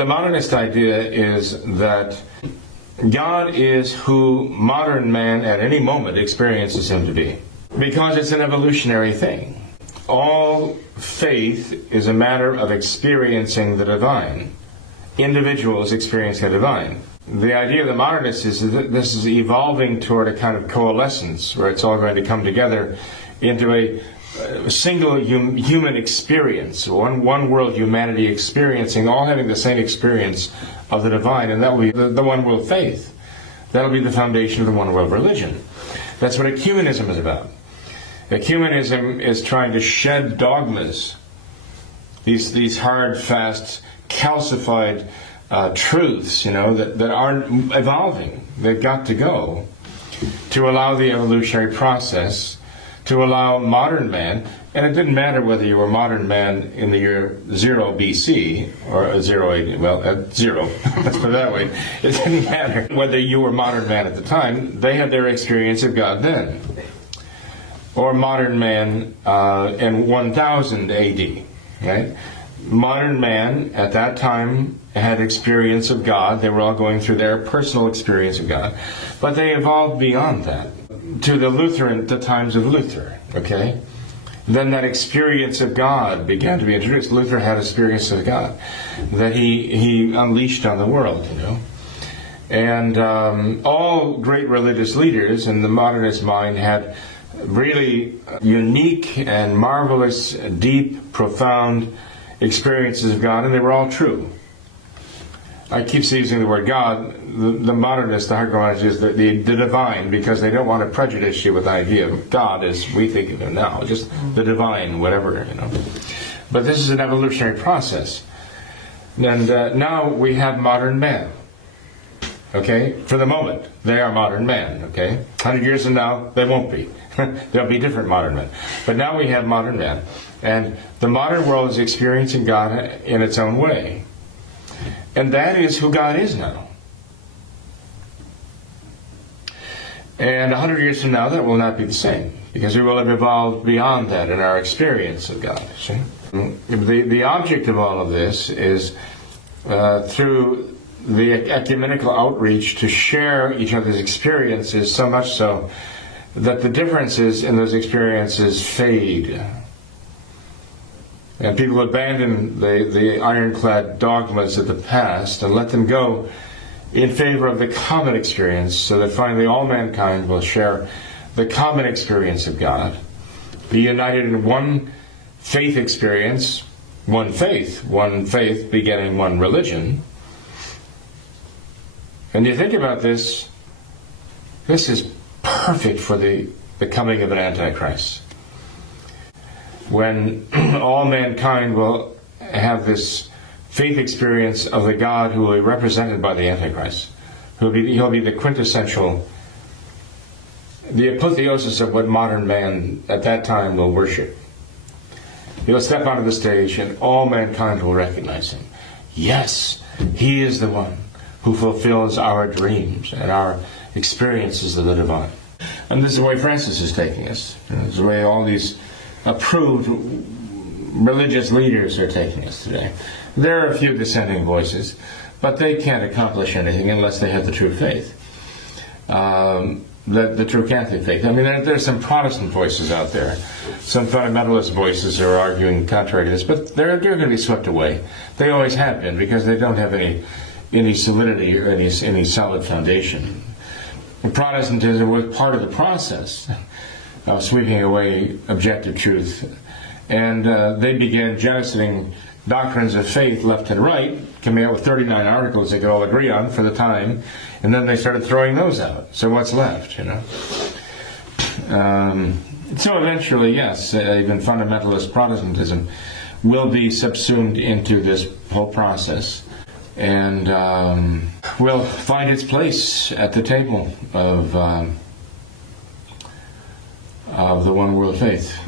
the modernist idea is that God is who modern man at any moment experiences him to be, because it's an evolutionary thing. All faith is a matter of experiencing the divine. Individuals experience the divine. The idea of the modernists is that this is evolving toward a kind of coalescence where it's all going to come together into a single human experience, one world humanity experiencing, all having the same experience of the divine, and that will be the one world faith. That will be the foundation of the one world religion. That's what ecumenism is about. Ecumenism is trying to shed dogmas, these hard, fast, calcified truths, that aren't evolving. They've got to go to allow the evolutionary process, to allow modern man, and it didn't matter whether you were modern man in the year 0 BC or 0 AD, well, at 0, let's put it that way. It didn't matter whether you were modern man at the time. They had their experience of God then. Or modern man in 1000 AD, right? Modern man at that time had experience of God. They were all going through their personal experience of God. But they evolved beyond that to the times of Luther, okay? Then that experience of God began to be introduced. Luther had experience of God that he unleashed on the world, And all great religious leaders in the modernist mind had really unique and marvelous, deep, profound experiences of God, and they were all true. I keep using the word God. The modernists, the hardcore is the divine, because they don't want to prejudice you with the idea of God as we think of it now, just the divine, whatever, But this is an evolutionary process. And now we have modern man. Okay? For the moment, they are modern man. Okay? 100 years from now, they won't be. There'll be different modern men. But now we have modern man. And the modern world is experiencing God in its own way. And that is who God is now. And 100 years from now, that will not be the same, because we will have evolved beyond that in our experience of God. See? The object of all of this is through the ecumenical outreach to share each other's experiences, so much so that the differences in those experiences fade. And people abandon the ironclad dogmas of the past and let them go in favor of the common experience, so that finally all mankind will share the common experience of God, be united in one faith experience, one faith begetting one religion. And you think about this, this is perfect for the coming of an Antichrist. When all mankind will have this faith experience of the God who will be represented by the Antichrist. He'll be the quintessential, the apotheosis of what modern man at that time will worship. He'll step onto the stage and all mankind will recognize him. Yes, he is the one who fulfills our dreams and our experiences of the divine. And this is the way Francis is taking us. This is the way all these approved religious leaders are taking us today. There are a few dissenting voices, but they can't accomplish anything unless they have the true faith, the true Catholic faith. I mean, there's some Protestant voices out there, some fundamentalist voices are arguing contrary to this, but they're going to be swept away. They always have been, because they don't have any solidity or any solid foundation. And Protestantism was part of the process of sweeping away objective truth. And they began jettisoning doctrines of faith left and right, coming out with 39 articles they could all agree on for the time, and then they started throwing those out. So what's left, So eventually, yes, even fundamentalist Protestantism will be subsumed into this whole process, and will find its place at the table of the one world faith.